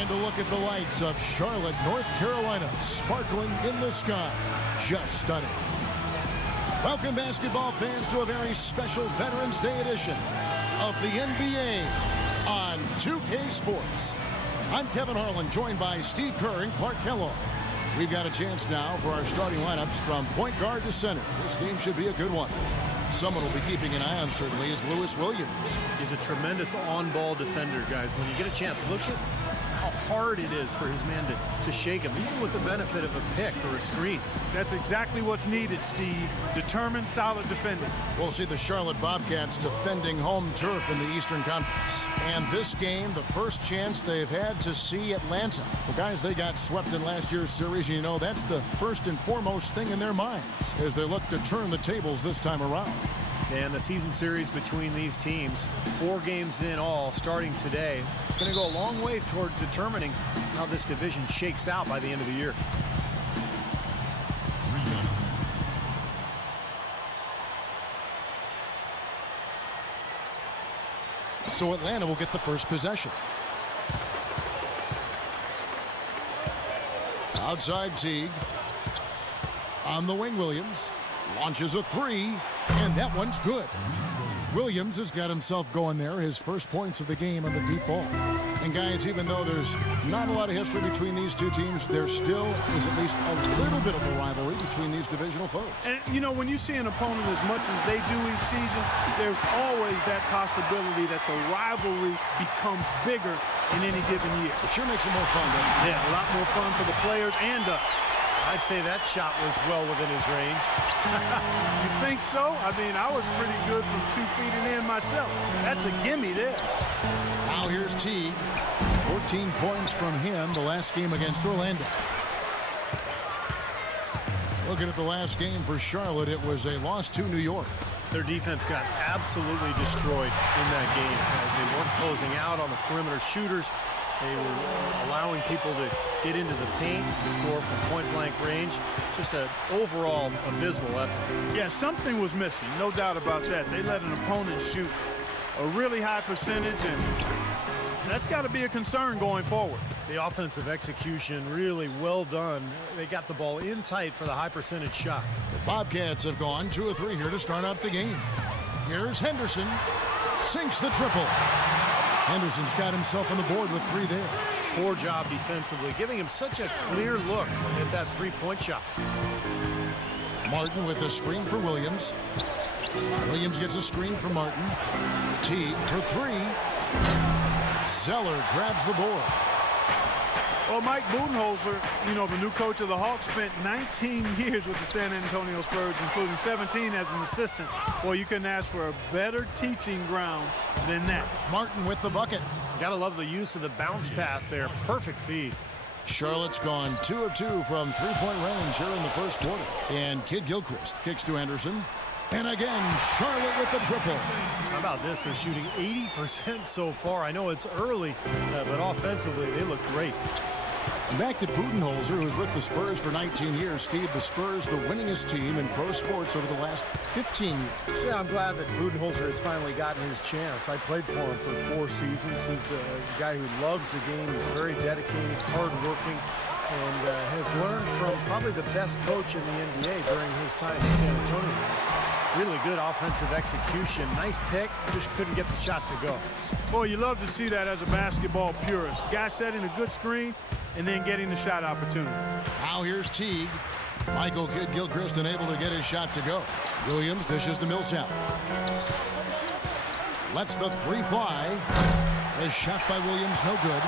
And a look at the lights of Charlotte, North Carolina, sparkling in the sky. Just stunning. Welcome, basketball fans, to a very special Veterans Day edition of the NBA on 2K Sports. I'm Kevin Harlan, joined by Steve Kerr and Clark Kellogg. We've got a chance now for our starting lineups from point guard to center. This game should be a good one. Someone will be keeping an eye on, certainly, is Lewis Williams. He's a tremendous on-ball defender, guys. When you get a chance, look at how hard it is for his man to shake him, even with the benefit of a pick or a screen. That's exactly what's needed, Steve. Determined, solid defending. We'll see the Charlotte Bobcats defending home turf in the Eastern Conference. And this game, the first chance they've had to see Atlanta. Well, guys, they got swept in last year's series. You know, that's the first and foremost thing in their minds as they look to turn the tables this time around. And the season series between these teams, 4 games in all, starting today, it's going to go a long way toward determining how this division shakes out by the end of the year. So Atlanta will get the first possession. Outside Teague. On the wing, Williams. Launches a 3, and that one's good. Williams has got himself going there, his first points of the game on the deep ball. And guys, even though there's not a lot of history between these two teams, there still is at least a little bit of a rivalry between these divisional foes. And, you know, when you see an opponent as much as they do each season, there's always that possibility that the rivalry becomes bigger in any given year. It sure makes it more fun, doesn't it? Yeah, a lot more fun for the players and us. I'd say that shot was well within his range. You think so? I mean, I was pretty good from 2 feet and in myself. That's a gimme there. Now here's Teague. 14 points from him the last game against Orlando. Looking at the last game for Charlotte, it was a loss to New York. Their defense got absolutely destroyed in that game as they weren't closing out on the perimeter shooters. They were allowing people to get into the paint, score from point-blank range. Just an overall abysmal effort. Yeah, something was missing, no doubt about that. They let an opponent shoot a really high percentage, and that's got to be a concern going forward. The offensive execution really well done. They got the ball in tight for the high percentage shot. The Bobcats have gone 2 of 3 here to start out the game. Here's Henderson. Sinks the triple. Henderson's got himself on the board with 3 there. Poor job defensively, giving him such a clear look at that 3-point shot. Martin with the screen for Williams. Williams gets a screen for Martin. Teague for 3. Zeller grabs the board. Well, Mike Budenholzer, you know, the new coach of the Hawks, spent 19 years with the San Antonio Spurs, including 17 as an assistant. Well, you couldn't ask for a better teaching ground than that. Martin with the bucket. Gotta love the use of the bounce pass there. Perfect feed. Charlotte's gone 2 of 2 from 3-point range here in the first quarter. And Kid Gilchrist kicks to Henderson. And again, Charlotte with the triple. How about this? They're shooting 80% so far. I know it's early, but offensively, they look great. And back to Budenholzer, who's with the Spurs for 19 years. Steve, the Spurs, the winningest team in pro sports over the last 15 years. Yeah, I'm glad that Budenholzer has finally gotten his chance. I played for him for 4 seasons. He's a guy who loves the game. He's very dedicated, hardworking, and has learned from probably the best coach in the NBA during his time in San Antonio. Really good offensive execution. Nice pick, just couldn't get the shot to go. Boy, you love to see that as a basketball purist. Guy setting a good screen and then getting the shot opportunity. Now here's Teague. Michael Kid Gilchrist unable to get his shot to go. Williams dishes to Millsap. Lets the 3 fly. His shot by Williams, no good.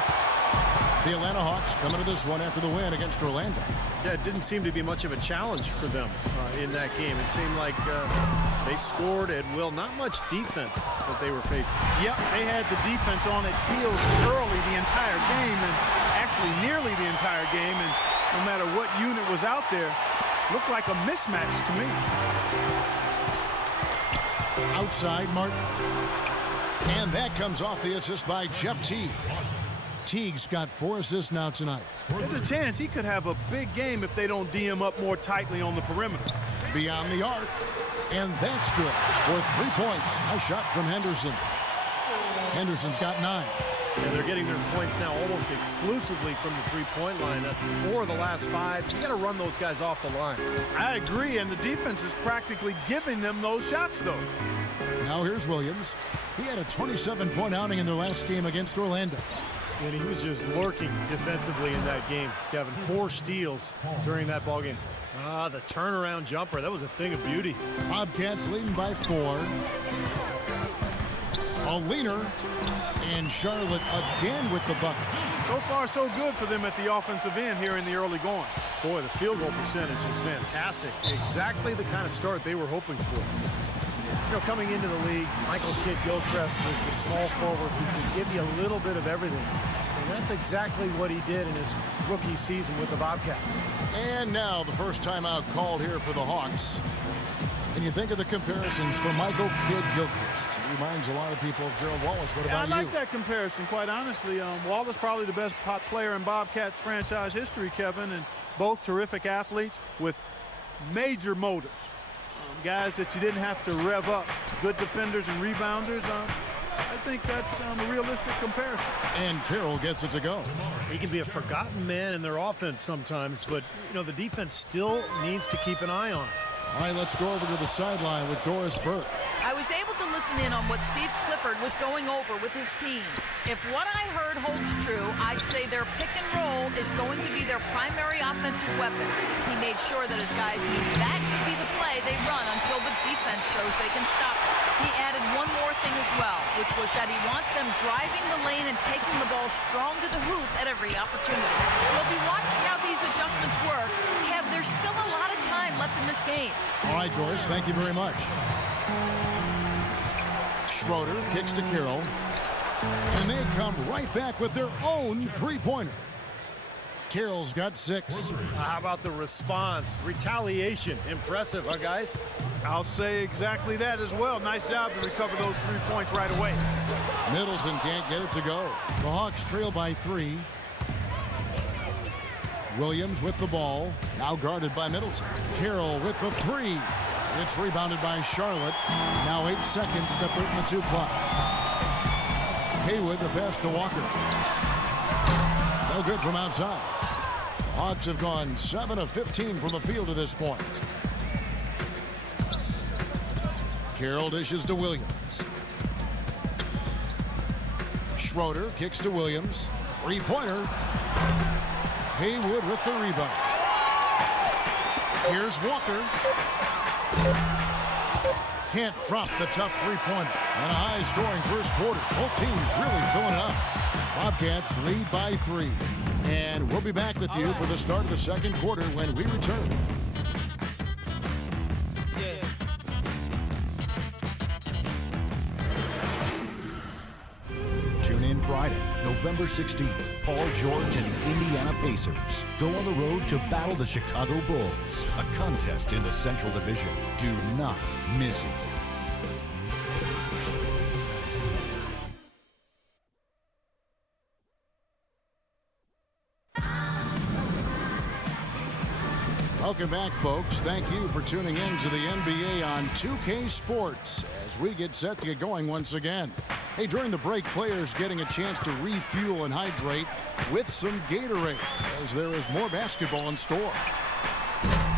The Atlanta Hawks coming to this one after the win against Orlando. Yeah, it didn't seem to be much of a challenge for them in that game. It seemed like they scored at will. Not much defense that they were facing. Yep, they had the defense on its heels early the entire game, and actually nearly the entire game, and no matter what unit was out there, looked like a mismatch to me. Outside Martin. And that comes off the assist by Jeff Teague. Teague's got 4 assists now tonight. There's a chance he could have a big game if they don't D him up more tightly on the perimeter. Beyond the arc. And that's good for 3 points. A shot from Henderson. Henderson's got 9. And they're getting their points now almost exclusively from the three-point line. That's 4 of the last 5. You got to run those guys off the line. I agree, and the defense is practically giving them those shots, though. Now here's Williams. He had a 27-point outing in their last game against Orlando. And he was just lurking defensively in that game, Kevin. 4 steals during that ballgame. Ah, the turnaround jumper. That was a thing of beauty. Bobcats leading by 4. A leaner. And Charlotte again with the bucket. So far, so good for them at the offensive end here in the early going. Boy, the field goal percentage is fantastic. Exactly the kind of start they were hoping for. You know, coming into the league, Michael Kidd-Gilchrist was the small forward who could give you a little bit of everything. And that's exactly what he did in his rookie season with the Bobcats. And now the first timeout called here for the Hawks. And you think of the comparisons for Michael Kidd-Gilchrist. He reminds a lot of people of Gerald Wallace. What about you? I like that comparison, quite honestly. Wallace probably the best pot player in Bobcats franchise history, Kevin, and both terrific athletes with major motors. Guys that you didn't have to rev up, good defenders and rebounders. I think that's a realistic comparison. And Carroll gets it to go. He can be a forgotten man in their offense sometimes, but you know the defense still needs to keep an eye on him. All right, let's go over to the sideline with Doris Burke. I was able to listen in on what Steve Clifford was going over with his team. If what I heard holds true, I'd say their pick and roll is going to be their primary offensive weapon. He made sure that his guys knew that should be the play they run until the defense shows they can stop it. He added one more thing as well, which was that he wants them driving the lane and taking the ball strong to the hoop at every opportunity. We'll be watching how these adjustments work. Kev, there's still a lot of time left in this game. All right, Doris, thank you very much. Schroeder kicks to Carroll. And they come right back with their own three-pointer. Carroll's got 6. How about the response? Retaliation. Impressive, huh, guys? I'll say exactly that as well. Nice job to recover those 3 points right away. Middleton can't get it to go. The Hawks trail by 3. Williams with the ball. Now guarded by Middleton. Carroll with the 3. It's rebounded by Charlotte. Now 8 seconds separating the 2 clocks. Haywood the pass to Walker. No good from outside. The Hawks have gone 7 of 15 from the field to this point. Carroll dishes to Williams. Schroeder kicks to Williams. 3-pointer. Haywood with the rebound. Here's Walker. Can't drop the tough 3-pointer. And a high-scoring first quarter. Both teams really filling it up. Bobcats lead by 3. And we'll be back with you for the start of the second quarter when we return. Tune in Friday, November 16th. Paul George and the Indiana Pacers go on the road to battle the Chicago Bulls, a contest in the Central Division. Do not miss it. Welcome back, folks. Thank you for tuning in to the NBA on 2K Sports as we get set to get going once again. Hey, during the break, players getting a chance to refuel and hydrate with some Gatorade as there is more basketball in store.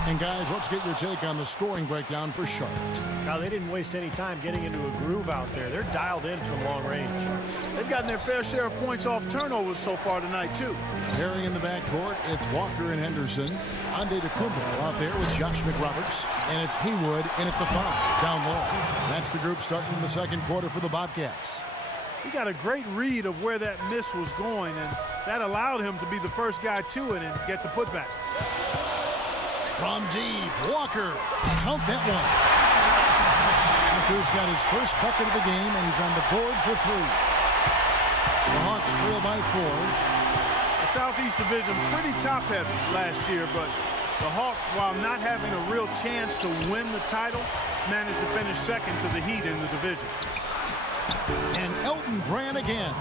And guys, let's get your take on the scoring breakdown for Charlotte. Now, they didn't waste any time getting into a groove out there. They're dialed in from long range. They've gotten their fair share of points off turnovers so far tonight, too. Pairing in the backcourt, it's Walker and Henderson. Ande DeCumbo out there with Josh McRoberts. And it's Haywood in at the 5, down low. That's the group starting in the second quarter for the Bobcats. He got a great read of where that miss was going, and that allowed him to be the first guy to it and get the putback. From deep, Walker. Count that one. Walker's got his first bucket of the game, and he's on the board for 3. The Hawks trail by 4. The Southeast Division pretty top-heavy last year, but the Hawks, while not having a real chance to win the title, managed to finish second to the Heat in the division. And Elton Brand again.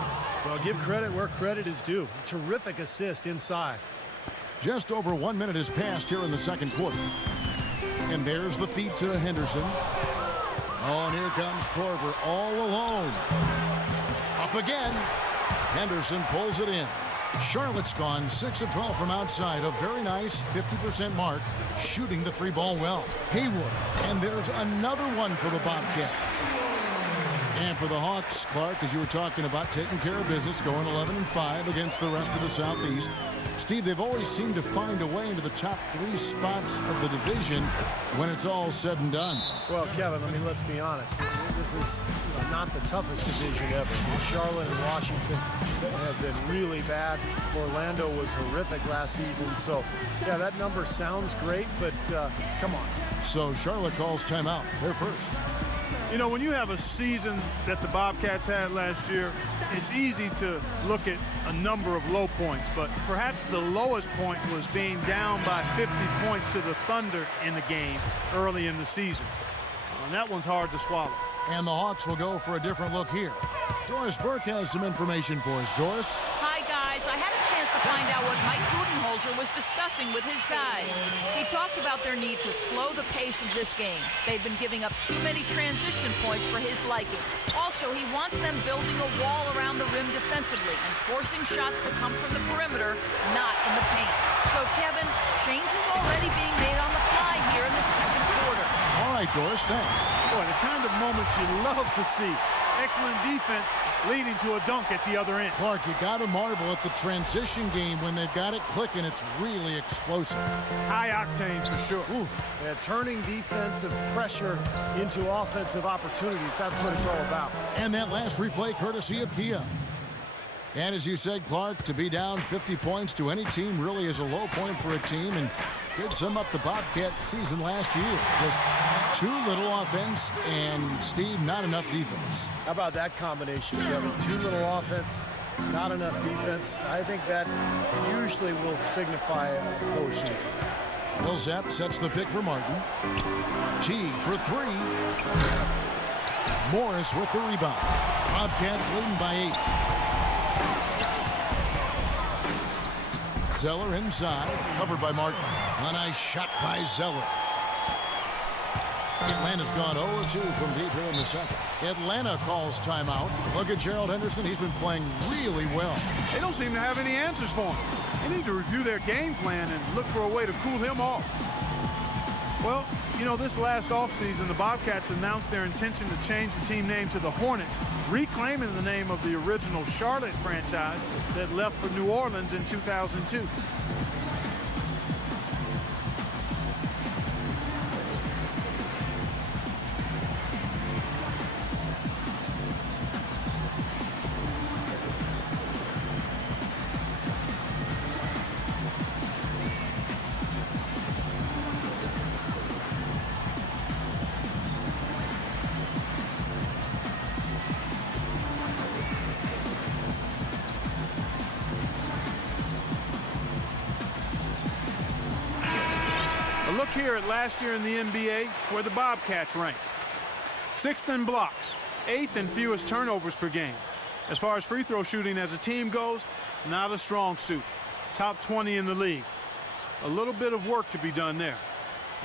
Well, give credit where credit is due. Terrific assist inside. Just over 1 minute has passed here in the second quarter. And there's the feed to Henderson. Oh, and here comes Korver all alone. Up again. Henderson pulls it in. Charlotte's gone 6 of 12 from outside. A very nice 50% mark, shooting the 3-ball well. Haywood, and there's another one for the Bobcats. And for the Hawks, Clark, as you were talking about, taking care of business, going 11-5 against the rest of the Southeast. Steve, they've always seemed to find a way into the top 3 spots of the division when it's all said and done. Well, Kevin, I mean, let's be honest. This is not the toughest division ever. Charlotte and Washington have been really bad. Orlando was horrific last season. So, yeah, that number sounds great, but come on. So Charlotte calls timeout. They're first. You know, when you have a season that the Bobcats had last year, it's easy to look at a number of low points, but perhaps the lowest point was being down by 50 points to the Thunder in the game early in the season. And that one's hard to swallow. And the Hawks will go for a different look here. Doris Burke has some information for us. Doris? Hi, guys. I had a chance to find out what Mike Budenholzer was discussing with his guys. He talked about their need to slow the pace of this game. They've been giving up too many transition points for his liking. Also, he wants them building a wall around the rim defensively and forcing shots to come from the perimeter, not in the paint. So, Kevin, changes already being made on the fly here in the second quarter. All right, Doris, thanks. Boy, the kind of moments you love to see. Excellent defense leading to a dunk at the other end. Clark, you got to marvel at the transition game when they've got it clicking. It's really explosive. High octane for sure. Oof. Yeah, turning defensive pressure into offensive opportunities. That's what it's all about. And that last replay courtesy of Kia. And as you said, Clark, to be down 50 points to any team really is a low point for a team, and could sum up the Bobcat season last year. Just too little offense and, Steve, not enough defense. How about that combination, Kevin? Too little offense, not enough defense. I think that usually will signify a postseason. Millsap sets the pick for Martin. Teague for 3. Morris with the rebound. Bobcats leading by 8. Zeller inside, covered by Martin. A nice shot by Zeller. Atlanta's gone 0-2 from deep here in the second. Atlanta calls timeout. Look at Gerald Henderson. He's been playing really well. They don't seem to have any answers for him. They need to review their game plan and look for a way to cool him off. Well, you know, this last offseason, the Bobcats announced their intention to change the team name to the Hornets, reclaiming the name of the original Charlotte franchise that left for New Orleans in 2002. Look here at last year in the NBA, where the Bobcats ranked. 6th in blocks, 8th in fewest turnovers per game. As far as free throw shooting as a team goes, not a strong suit. Top 20 in the league. A little bit of work to be done there.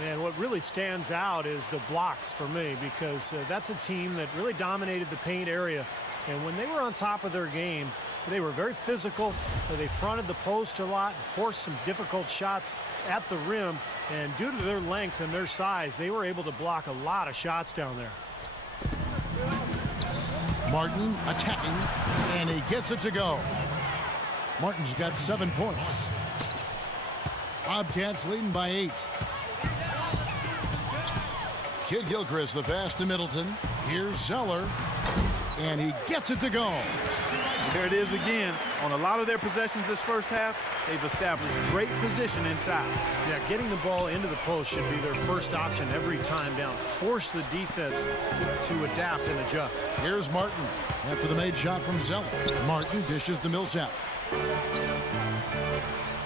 And what really stands out is the blocks for me, because that's a team that really dominated the paint area. And when they were on top of their game, they were very physical. They fronted the post a lot, forced some difficult shots at the rim. And due to their length and their size, they were able to block a lot of shots down there. Martin attacking, and he gets it to go. Martin's got 7 points. Bobcats leading by 8. Kid Gilchrist, the pass to Middleton. Here's Zeller, and he gets it to go. There it is again. On a lot of their possessions this first half, they've established great position inside. Yeah, getting the ball into the post should be their first option every time down. Force the defense to adapt and adjust. Here's Martin after the made shot from Zeller. Martin dishes to Millsap.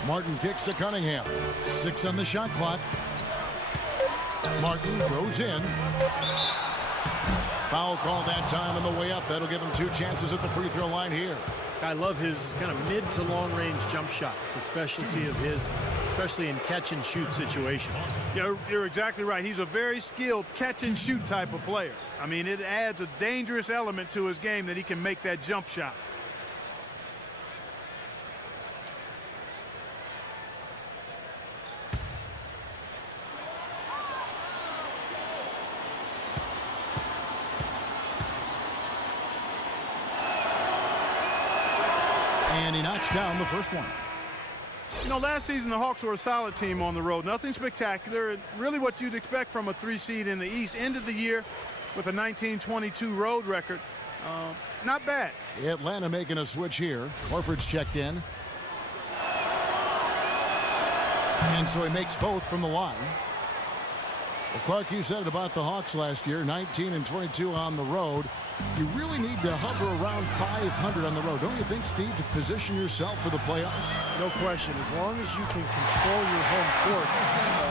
Martin kicks to Cunningham. 6 on the shot clock. Martin goes in. Foul called that time on the way up. That'll give him 2 chances at the free throw line here. I love his kind of mid to long range jump shot. It's a specialty of his, especially in catch and shoot situations. Yeah, you're exactly right. He's a very skilled catch and shoot type of player. I mean, it adds a dangerous element to his game that he can make that jump shot. knocks down the first one. You know, last season the Hawks were a solid team on the road. Nothing spectacular. Really what you'd expect from a 3 seed in the East. Ended the year with a 19-22 road record. Not bad. Atlanta making a switch here. Horford's checked in. And so he makes both from the line. Well, Clark, you said it about the Hawks last year, 19-22 on the road. You really need to hover around 500 on the road. Don't you think, Steve, to position yourself for the playoffs? No question. As long as you can control your home court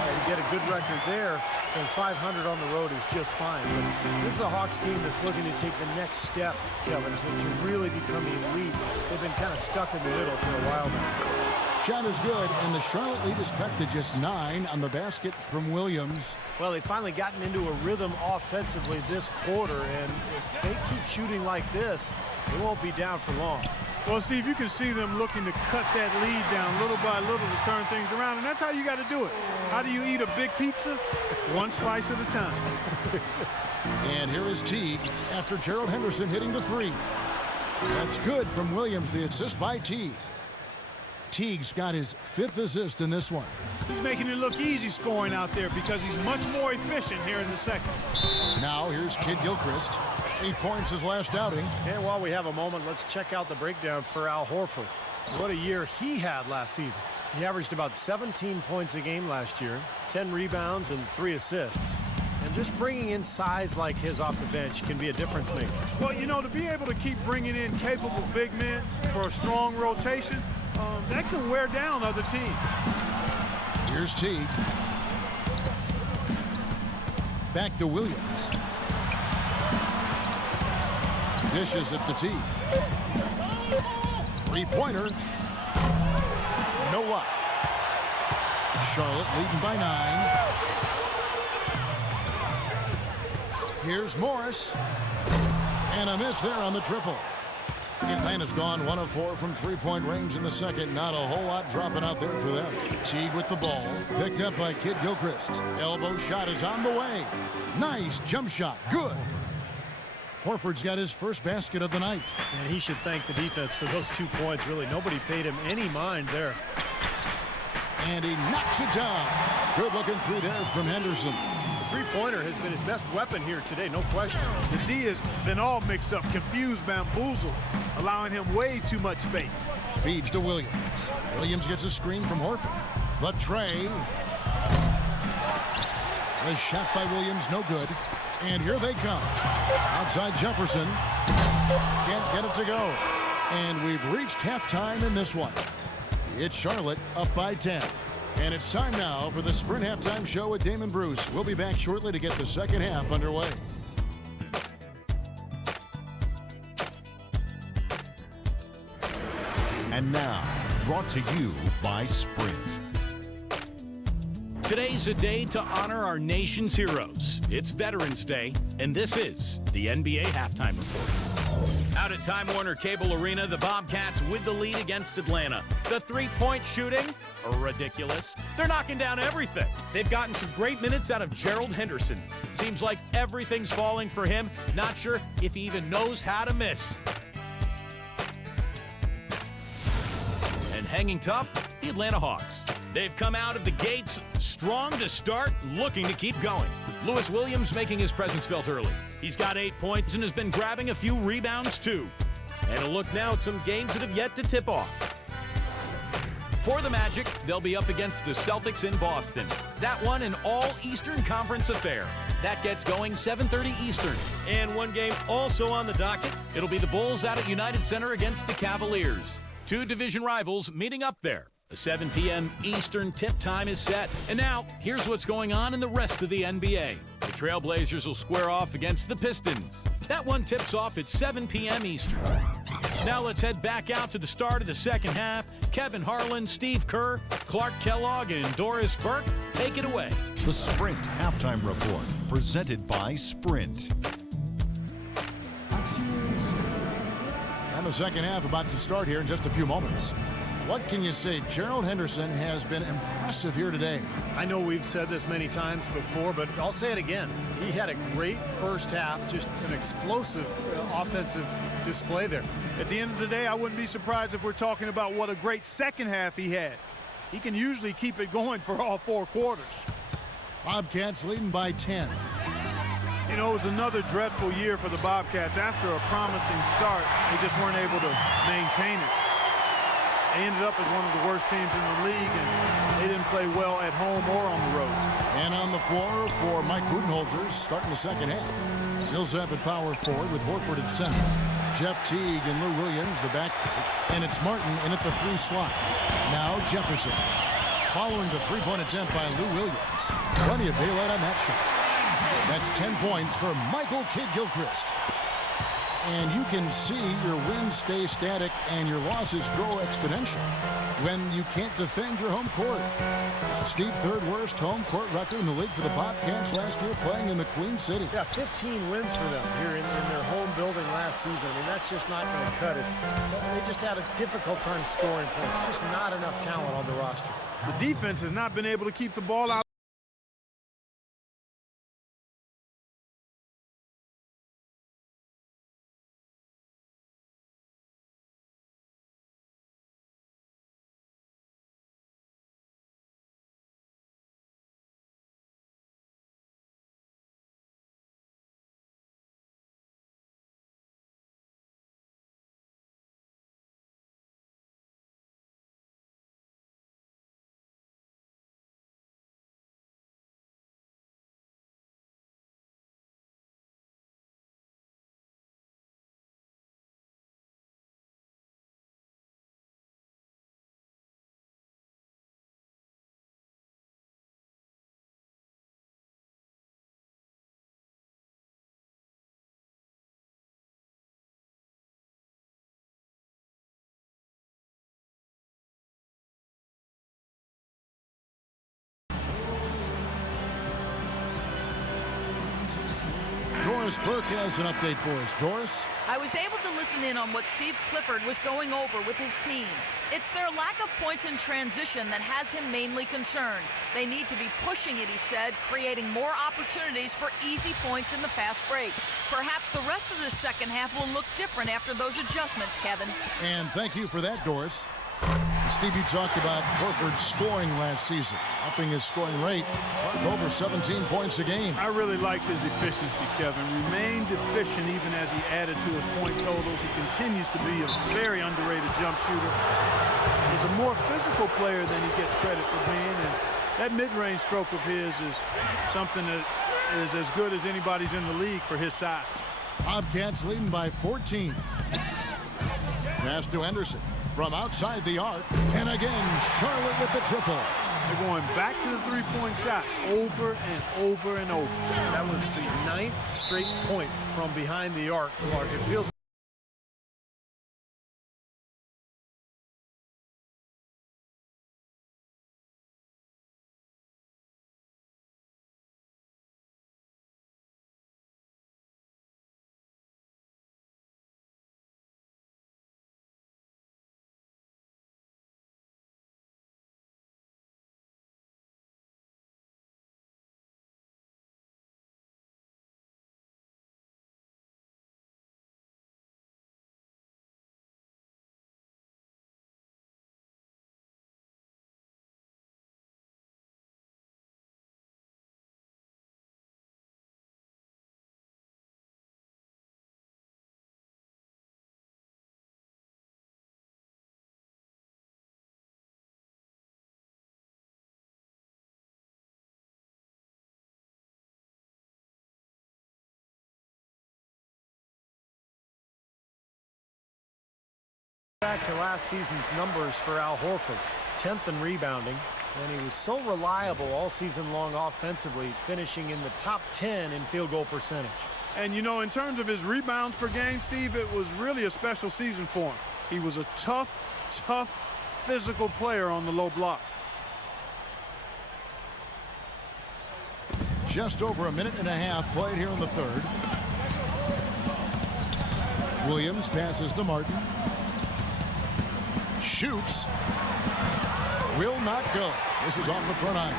and get a good record there, then 500 on the road is just fine. But this is a Hawks team that's looking to take the next step, Kevin, to really become elite. They've been kind of stuck in the middle for a while now. Shot is good, and the Charlotte lead is cut to just 9 on the basket from Williams. Well, they've finally gotten into a rhythm offensively this quarter, and if they keep shooting like this, they won't be down for long. Well, Steve, you can see them looking to cut that lead down little by little to turn things around, and that's how you got to do it. How do you eat a big pizza? One slice at a time. And here is Teague after Gerald Henderson hitting the 3. That's good from Williams, the assist by Teague. Teague's got his 5th assist in this one. He's making it look easy scoring out there because he's much more efficient here in the second. Now here's Kid Gilchrist. 8 points his last outing. And while we have a moment, let's check out the breakdown for Al Horford. What a year he had last season. He averaged about 17 points a game last year, 10 rebounds and 3 assists. And just bringing in size like his off the bench can be a difference maker. Well, you know, to be able to keep bringing in capable big men for a strong rotation, that can wear down other teams. Here's Teague. Back to Williams. Dishes it to Teague. 3-pointer. No luck. Charlotte leading by 9. Here's Morris. And a miss there on the triple. Atlanta's gone 1 of 4 from 3-point range in the second. Not a whole lot dropping out there for them. Teague with the ball. Picked up by Kid Gilchrist. Elbow shot is on the way. Nice jump shot. Good. Horford's got his first basket of the night. And he should thank the defense for those 2 points. Really, nobody paid him any mind there. And he knocks it down. Good looking through there from Henderson. The three-pointer has been his best weapon here today, no question. The D has been all mixed up, confused, bamboozled, allowing him way too much space. Feeds to Williams. Williams gets a screen from Horford. The tray. The shot by Williams, no good. And here they come. Outside Jefferson. Can't get it to go. And we've reached halftime in this one. It's Charlotte up by 10. And it's time now for the Sprint Halftime Show with Damon Bruce. We'll be back shortly to get the second half underway. And now, brought to you by Sprint. Today's a day to honor our nation's heroes. It's Veterans Day, and this is the NBA Halftime Report. Out at Time Warner Cable Arena, the Bobcats with the lead against Atlanta. The three-point shooting, ridiculous. They're knocking down everything. They've gotten some great minutes out of Gerald Henderson. Seems like everything's falling for him. Not sure if he even knows how to miss. And hanging tough, the Atlanta Hawks. They've come out of the gates strong to start, looking to keep going. Lewis Williams making his presence felt early. He's got 8 points and has been grabbing a few rebounds too. And a look now at some games that have yet to tip off. For the Magic, they'll be up against the Celtics in Boston. That one an all-Eastern Conference affair. That gets going 7:30 Eastern. And one game also on the docket. It'll be the Bulls out at United Center against the Cavaliers. Two division rivals meeting up there. A 7 p.m. Eastern tip time is set. And now, here's what's going on in the rest of the NBA. The Trailblazers will square off against the Pistons. That one tips off at 7 p.m. Eastern. Now let's head back out to the start of the second half. Kevin Harlan, Steve Kerr, Clark Kellogg, and Doris Burke take it away. The Sprint Halftime Report, presented by Sprint. And the second half about to start here in just a few moments. What can you say? Gerald Henderson has been impressive here today. I know we've said this many times before, but I'll say it again. He had a great first half, just an explosive offensive display there. At the end of the day, I wouldn't be surprised if we're talking about what a great second half he had. He can usually keep it going for all 4 quarters. Bobcats leading by 10. You know, it was another dreadful year for the Bobcats. After a promising start, they just weren't able to maintain it. They ended up as one of the worst teams in the league, and they didn't play well at home or on the road. And on the floor for Mike Budenholzer starting the second half. Millsap at power forward with Horford at center. Jeff Teague and Lou Williams the back, and it's Martin in at the 3 slot. Now Jefferson. Following the three-point attempt by Lou Williams. Plenty of daylight on that shot. That's 10 points for Michael Kidd-Gilchrist. And you can see your wins stay static and your losses grow exponentially when you can't defend your home court. Steve, 3rd worst home court record in the league for the Bobcats last year, playing in the Queen City. Yeah, 15 wins for them here in their home building last season. I mean, that's just not going to cut it. They just had a difficult time scoring points. Just not enough talent on the roster. The defense has not been able to keep the ball out. Doris Burke has an update for us. Doris? I was able to listen in on what Steve Clifford was going over with his team. It's their lack of points in transition that has him mainly concerned. They need to be pushing it, he said, creating more opportunities for easy points in the fast break. Perhaps the rest of the second half will look different after those adjustments, Kevin. And thank you for that, Doris. Steve, you talked about Horford's scoring last season, upping his scoring rate, over 17 points a game. I really liked his efficiency, Kevin. Remained efficient even as he added to his point totals. He continues to be a very underrated jump shooter. He's a more physical player than he gets credit for being, and that mid-range stroke of his is something that is as good as anybody's in the league for his size. Bobcats leading by 14. Pass to Henderson from outside the arc, and again Charlotte with the triple. They're going back to the three-point shot over and over and over. That was the 9th straight point from behind the arc. It feels back to last season's numbers for Al Horford. 10th in rebounding, and he was so reliable all season long offensively, finishing in the top 10 in field goal percentage. And, you know, in terms of his rebounds per game, Steve, it was really a special season for him. He was a tough, physical player on the low block. Just over a minute and a half played here in the third. Williams passes to Martin. Shoots. Will not go. This is off the front iron.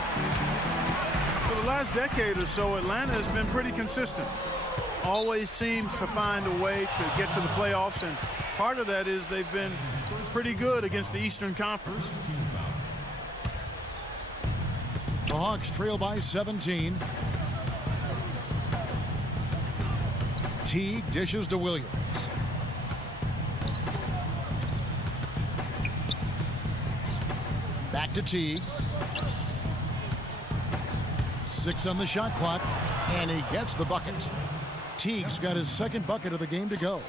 For the last decade or so, Atlanta has been pretty consistent. Always seems to find a way to get to the playoffs, and part of that is they've been pretty good against the Eastern Conference. The Hawks trail by 17. Teague dishes to Williams. Back to Teague. 6 on the shot clock, and he gets the bucket. Teague's got his second bucket of the game to go.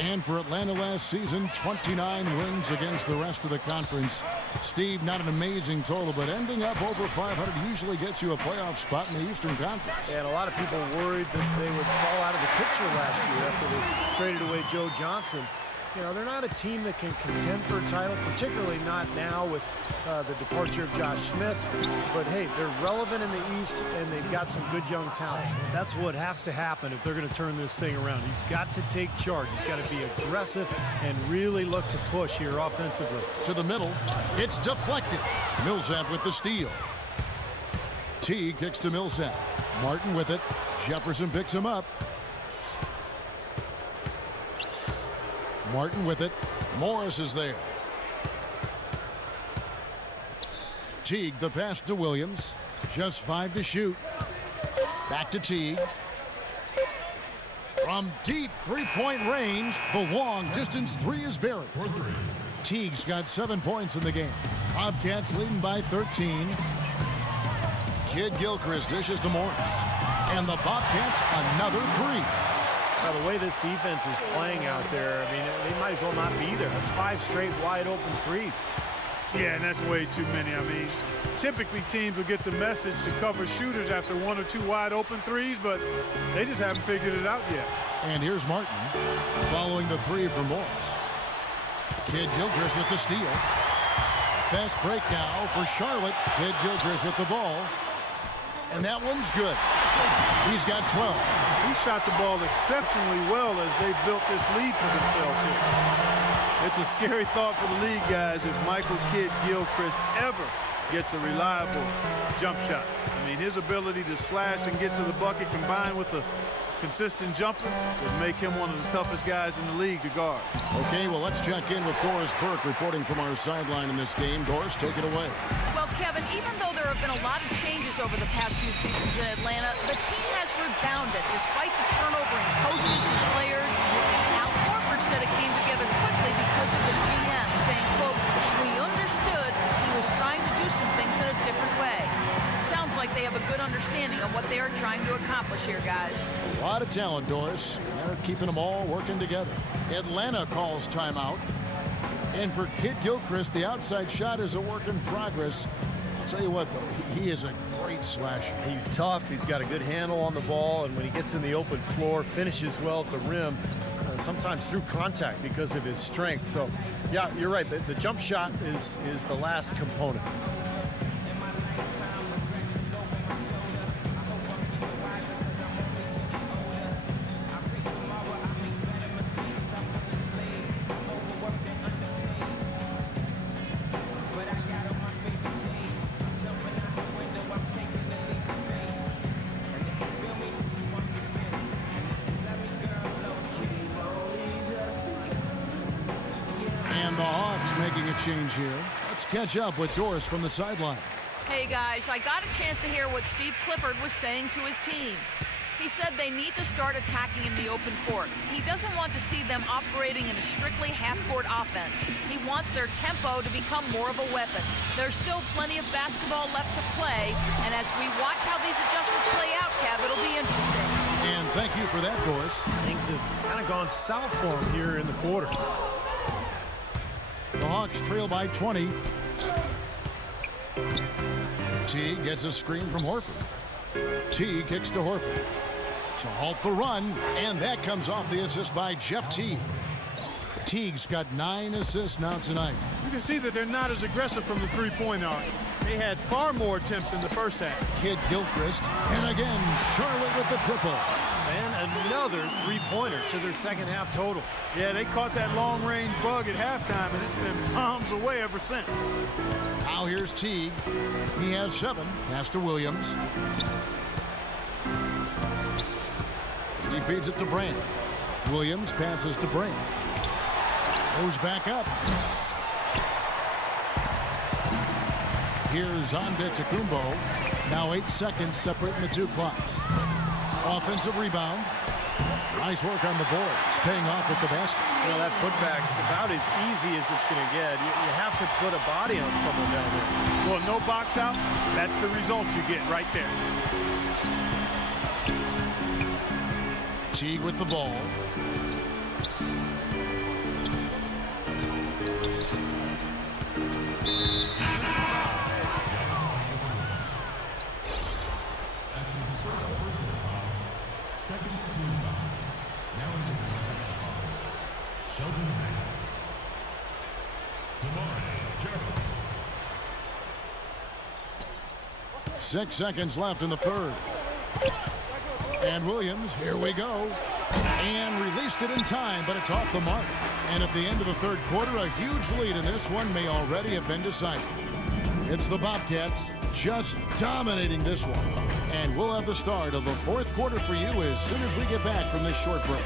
And for Atlanta last season, 29 wins against the rest of the conference. Steve, not an amazing total, but ending up over 500 usually gets you a playoff spot in the Eastern Conference. And a lot of people worried that they would fall out of the picture last year after they traded away Joe Johnson. You know, they're not a team that can contend for a title, particularly not now with the departure of Josh Smith. But, hey, they're relevant in the East, and they've got some good young talent. That's what has to happen if they're going to turn this thing around. He's got to take charge. He's got to be aggressive and really look to push here offensively. To the middle. It's deflected. Millsap with the steal. Teague kicks to Millsap. Martin with it. Jefferson picks him up. Martin with it. Morris is there. Teague, the pass to Williams. Just 5 to shoot. Back to Teague. From deep three-point range, the long-distance three is buried. Teague's got 7 points in the game. Bobcats leading by 13. Kid Gilchrist dishes to Morris. And the Bobcats another three. Now, the way this defense is playing out there, I mean, they might as well not be there. That's 5 straight wide-open threes. Yeah, and that's way too many. I mean, typically teams will get the message to cover shooters after 1 or 2 wide-open threes, but they just haven't figured it out yet. And here's Martin following the three from Morris. Kid Gilchrist with the steal. Fast break now for Charlotte. Kid Gilchrist with the ball. And that one's good. He's got 12. He shot the ball exceptionally well as they built this lead for themselves here. It's a scary thought for the league, guys, if Michael Kid Gilchrist ever gets a reliable jump shot. I mean, his ability to slash and get to the bucket combined with a consistent jumper would make him one of the toughest guys in the league to guard. Okay, well, let's check in with Doris Burke reporting from our sideline in this game. Doris, take it away. Well, Kevin, even though there have been a lot of changes over the past few seasons in Atlanta, the team has rebounded despite the turnover in coaches and players. Al Horford said it came together quickly because of the GM, saying, quote, "We understood he was trying to do some things in a different way." Sounds like they have a good understanding of what they are trying to accomplish here, guys. A lot of talent, Doris. They're keeping them all working together. Atlanta calls timeout. And for Kid Gilchrist, the outside shot is a work in progress. I'll tell you what, though, he is a great slasher. He's tough. He's got a good handle on the ball, and when he gets in the open floor, finishes well at the rim, sometimes through contact because of his strength. So, yeah, you're right. The jump shot is the last component. And the Hawks making a change here. Let's catch up with Doris from the sideline. Hey, guys, I got a chance to hear what Steve Clifford was saying to his team. He said they need to start attacking in the open court. He doesn't want to see them operating in a strictly half-court offense. He wants their tempo to become more of a weapon. There's still plenty of basketball left to play, and as we watch how these adjustments play out, Kev, it'll be interesting. And thank you for that, Doris. Things have kind of gone south for him here in the quarter. The Hawks trail by 20. Teague gets a screen from Horford. Teague kicks to Horford to halt the run, and that comes off the assist by Jeff Teague. Teague's got 9 assists now tonight. You can see that they're not as aggressive from the three-point arc. They had far more attempts in the first half. Kid Gilchrist, and again, Charlotte with the triple. And another three-pointer to their second half total. Yeah, they caught that long-range bug at halftime, and it's been palms away ever since. Now here's Teague. He has 7. Pass to Williams. He feeds it to Brand. Williams passes to Brand. Goes back up. Here's Antetokounmpo. Now 8 seconds separating the two clocks. Offensive rebound. Nice work on the boards, paying off with the basket. You know, that putback's about as easy as it's going to get. You have to put a body on someone down there. Well, no box out. That's the result you get right there. Teague with the ball. Six seconds left in the third. And Williams, here we go. And released it in time, but it's off the mark. And at the end of the third quarter, a huge lead in this one may already have been decided. It's the Bobcats just dominating this one. And we'll have the start of the fourth quarter for you as soon as we get back from this short break.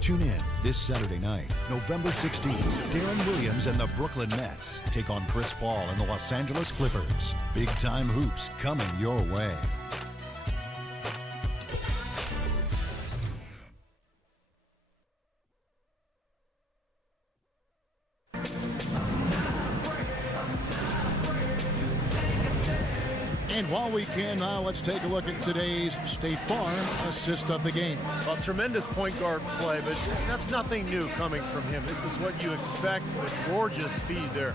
Tune in this Saturday night, November 16th. Darren Williams and the Brooklyn Nets take on Chris Paul and the Los Angeles Clippers. Big-time hoops coming your way. And while we can now, let's take a look at today's State Farm assist of the game. Well, tremendous point guard play, but that's nothing new coming from him. This is what you expect. A gorgeous feed there.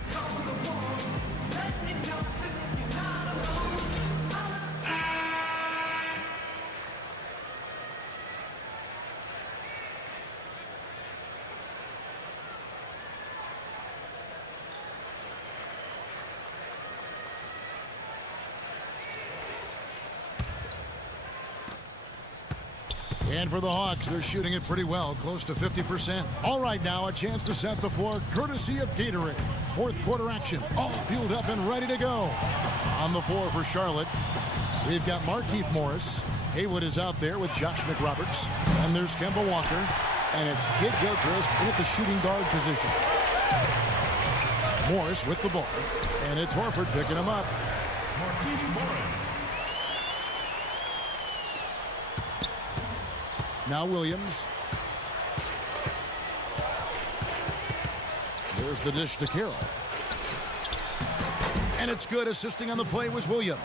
And for the Hawks, they're shooting it pretty well, close to 50%. All right, now a chance to set the floor, courtesy of Gatorade. Fourth quarter action, all fueled up and ready to go. On the floor for Charlotte, we've got Markieff Morris. Haywood is out there with Josh McRoberts. And there's Kemba Walker. And it's Kid Gilchrist in at the shooting guard position. Morris with the ball. And it's Horford picking him up. Markieff Morris. Now Williams. There's the dish to Carroll. And it's good. Assisting on the play was Williams.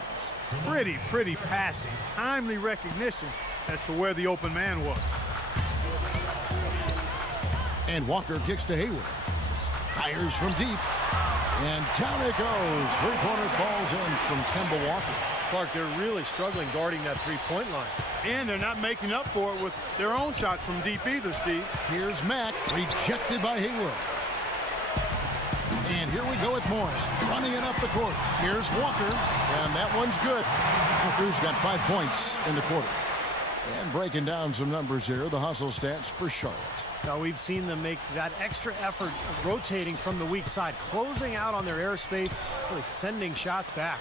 Pretty passing. Timely recognition as to where the open man was. And Walker kicks to Haywood. Fires from deep. And down it goes. Three-pointer falls in from Kemba Walker. Clark, they're really struggling guarding that three-point line. And they're not making up for it with their own shots from deep either, Steve. Here's Mack, rejected by Haywood. And here we go with Morris, running it up the court. Here's Walker, and that one's good. Walker's got 5 points in the quarter. And breaking down some numbers here, the hustle stats for Charlotte. Now we've seen them make that extra effort of rotating from the weak side, closing out on their airspace, really sending shots back.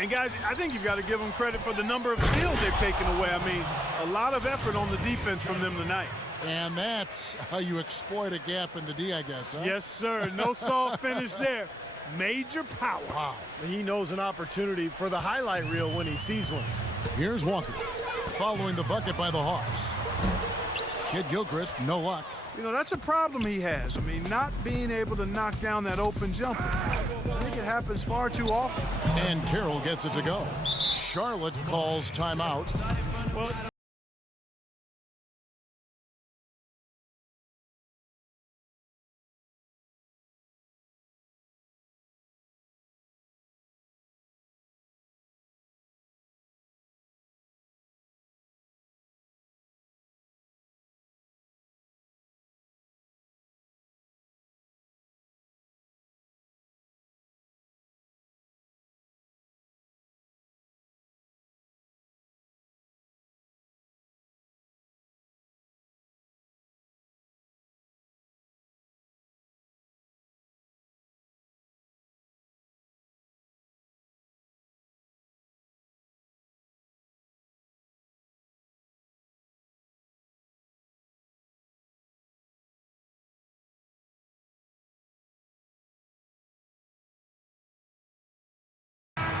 And guys, I think you've got to give them credit for the number of steals they've taken away. I mean, a lot of effort on the defense from them tonight. And that's how you exploit a gap in the D, I guess, huh? Yes, sir. No soft finish there. Major power. Wow. He knows an opportunity for the highlight reel when he sees one. Here's Walker, following the bucket by the Hawks. Kid Gilchrist, no luck. You know, that's a problem he has. I mean, not being able to knock down that open jumper. I think it happens far too often. And Carroll gets it to go. Charlotte calls timeout. Well,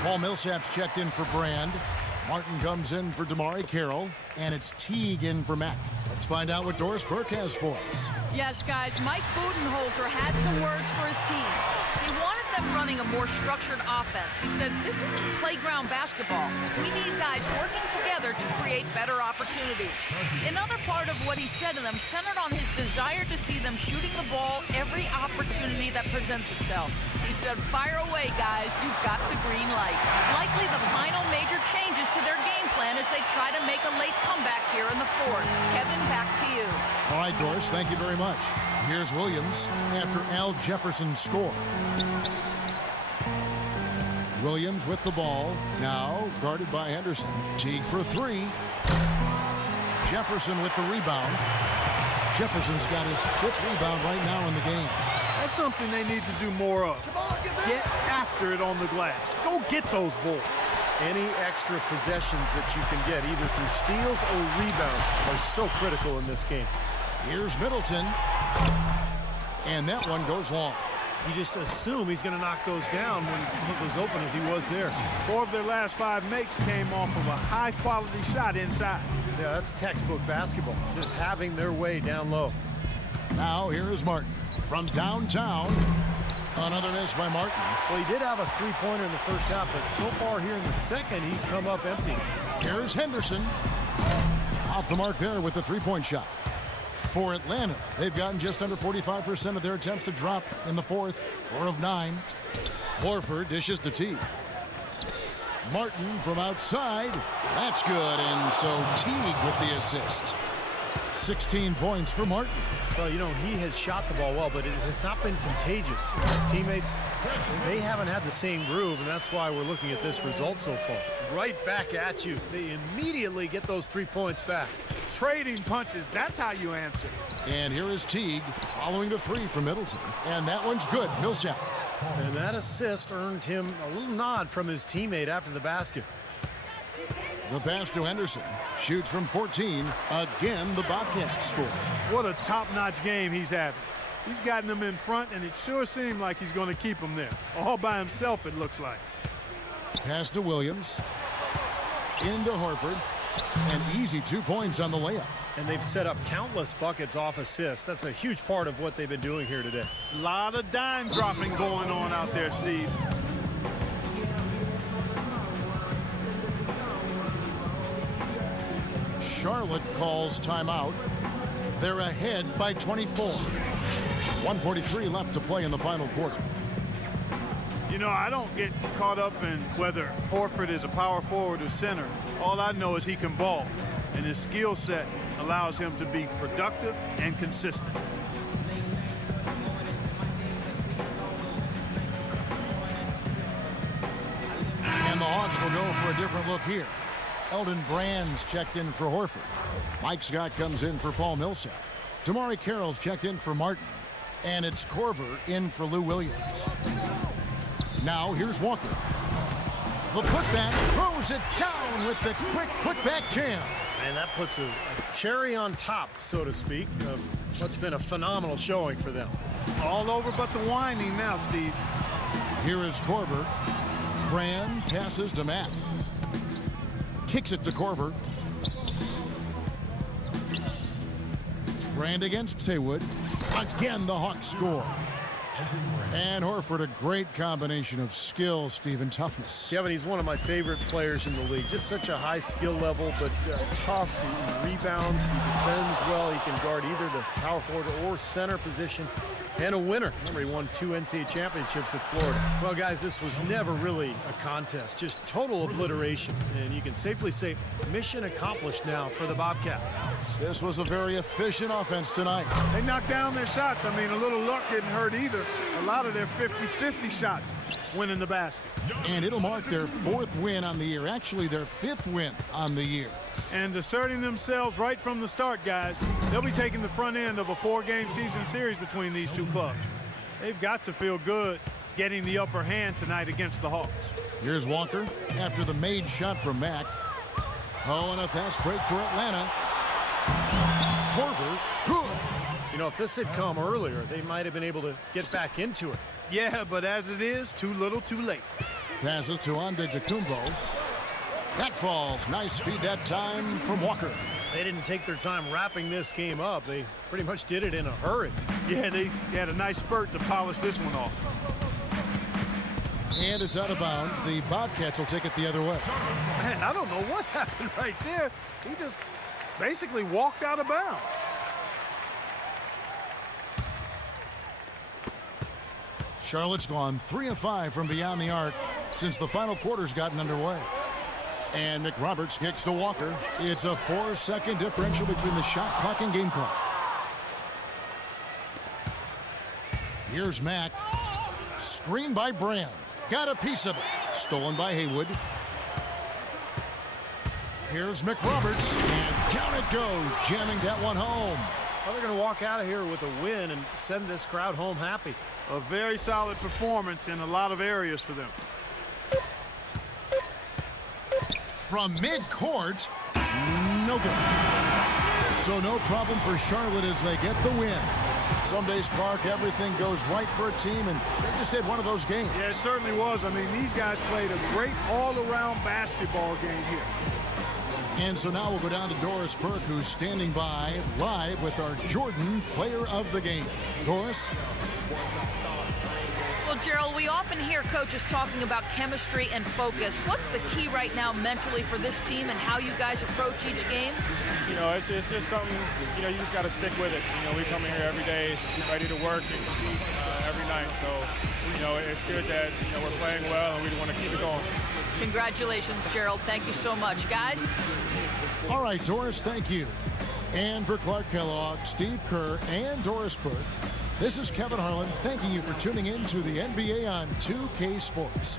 Paul Millsap's checked in for Brand. Martin comes in for Damari Carroll. And it's Teague in for Mack. Let's find out what Doris Burke has for us. Yes, guys, Mike Budenholzer had some words for his team. He wanted them running a more structured offense. He said, this isn't playground basketball. We need guys working together to create better opportunities. Another part of what he said to them centered on his desire to see them shooting the ball every opportunity that presents itself. He said, fire away, guys. You've got the green light. Likely the final major changes to their game plan as they try to make a late comeback here in the fourth. Kevin, back to you. All right, Doris, thank you very much. Here's Williams after Al Jefferson's score. Williams with the ball, now guarded by Henderson. Teague for three. Jefferson with the rebound. Jefferson's got his 5th rebound right now in the game. That's something they need to do more of. Get after it on the glass. Go get those balls. Any extra possessions that you can get, either through steals or rebounds, are so critical in this game. Here's Middleton. And that one goes long. You just assume he's going to knock those down when he's as open as he was there. 4 of their last 5 makes came off of a high-quality shot inside. Yeah, that's textbook basketball, just having their way down low. Now here is Martin from downtown. Another miss by Martin. Well, he did have a three-pointer in the first half, but so far here in the second, he's come up empty. Here's Henderson. Off the mark there with the three-point shot. For Atlanta, they've gotten just under 45% of their attempts to drop in the fourth. 4 of 9. Horford dishes to Teague. Martin from outside. That's good, and so Teague with the assist. 16 points for Martin. Well, you know, he has shot the ball well, but it has not been contagious. His teammates, they haven't had the same groove, and that's why we're looking at this result so far. Right back at you. They immediately get those 3 points back. Trading punches, that's how you answer. And here is Teague following the 3 from Middleton. And that one's good. Millsap. And that assist earned him a little nod from his teammate after the basket. The pass to Henderson. Shoots from 14. Again, the Bobcats score. What a top-notch game he's having. He's gotten them in front, and it sure seemed like he's going to keep them there. All by himself, it looks like. Pass to Williams. Into Horford. An easy 2 points on the layup. And they've set up countless buckets off assists. That's a huge part of what they've been doing here today. A lot of dime dropping going on out there, Steve. Charlotte calls timeout. They're ahead by 24. 1:43 left to play in the final quarter. You know, I don't get caught up in whether Horford is a power forward or center. All I know is he can ball, and his skill set allows him to be productive and consistent. And the Hawks will go for a different look here. Elton Brand's checked in for Horford. Mike Scott comes in for Paul Millsap. Damari Carroll's checked in for Martin. And it's Korver in for Lou Williams. Now here's Walker. The putback throws it down with the quick putback jam. And that puts a cherry on top, so to speak, of what's been a phenomenal showing for them. All over but the whining now, Steve. Here is Korver. Brand passes to Matt. Kicks it to Korver. Brand against Haywood. Again, the Hawks score. And Horford, a great combination of skill, Steve, and toughness. Kevin, he's one of my favorite players in the league. Just such a high skill level, but tough. He rebounds, he defends well. He can guard either the power forward or center position. And a winner. Remember, he won 2 NCAA championships at Florida. Well, guys, this was never really a contest. Just total obliteration. And you can safely say mission accomplished now for the Bobcats. This was a very efficient offense tonight. They knocked down their shots. I mean, a little luck didn't hurt either. A lot of their 50-50 shots went in the basket. And it'll mark their 4th win on the year. Actually, their 5th win on the year. And asserting themselves right from the start, guys. They'll be taking the front end of a 4-game season series between these two clubs. They've got to feel good getting the upper hand tonight against the Hawks. Here's Walker after the made shot from Mack. Oh, and a fast break for Atlanta. Korver, good. You know, if this had come earlier, they might have been able to get back into it. Yeah, but as it is, too little, too late. Passes to Antetokounmpo. That falls. Nice feed that time from Walker. They didn't take their time wrapping this game up. They pretty much did it in a hurry. Yeah, they had a nice spurt to polish this one off. And it's out of bounds. The Bobcats will take it the other way. Man, I don't know what happened right there. He just basically walked out of bounds. Charlotte's gone 3 of 5 from beyond the arc since the final quarter's gotten underway. And McRoberts kicks to Walker. It's a 4-second differential between the shot clock and game clock. Here's Mack. Screen by Brand. Got a piece of it. Stolen by Haywood. Here's McRoberts. And down it goes, jamming that one home. Well, they're going to walk out of here with a win and send this crowd home happy. A very solid performance in a lot of areas for them. From midcourt, no good. So no problem for Charlotte as they get the win. Some days, Clark, everything goes right for a team, and they just had one of those games. Yeah, it certainly was. I mean, these guys played a great all-around basketball game here. And so now we'll go down to Doris Burke, who's standing by live with our Jordan Player of the Game. Doris? Well, Gerald, we often hear coaches talking about chemistry and focus. What's the key right now mentally for this team and how you guys approach each game? You know, it's just something, you know, you just got to stick with it. You know, we come in here every day ready to work and compete every night. So, you know, it's good that, you know, we're playing well and we want to keep it going. Congratulations, Gerald. Thank you so much. Guys? All right, Doris, thank you. And for Clark Kellogg, Steve Kerr, and Doris Burke, this is Kevin Harlan thanking you for tuning in to the NBA on 2K Sports.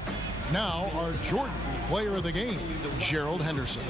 Now, our Jordan Player of the Game, Gerald Henderson.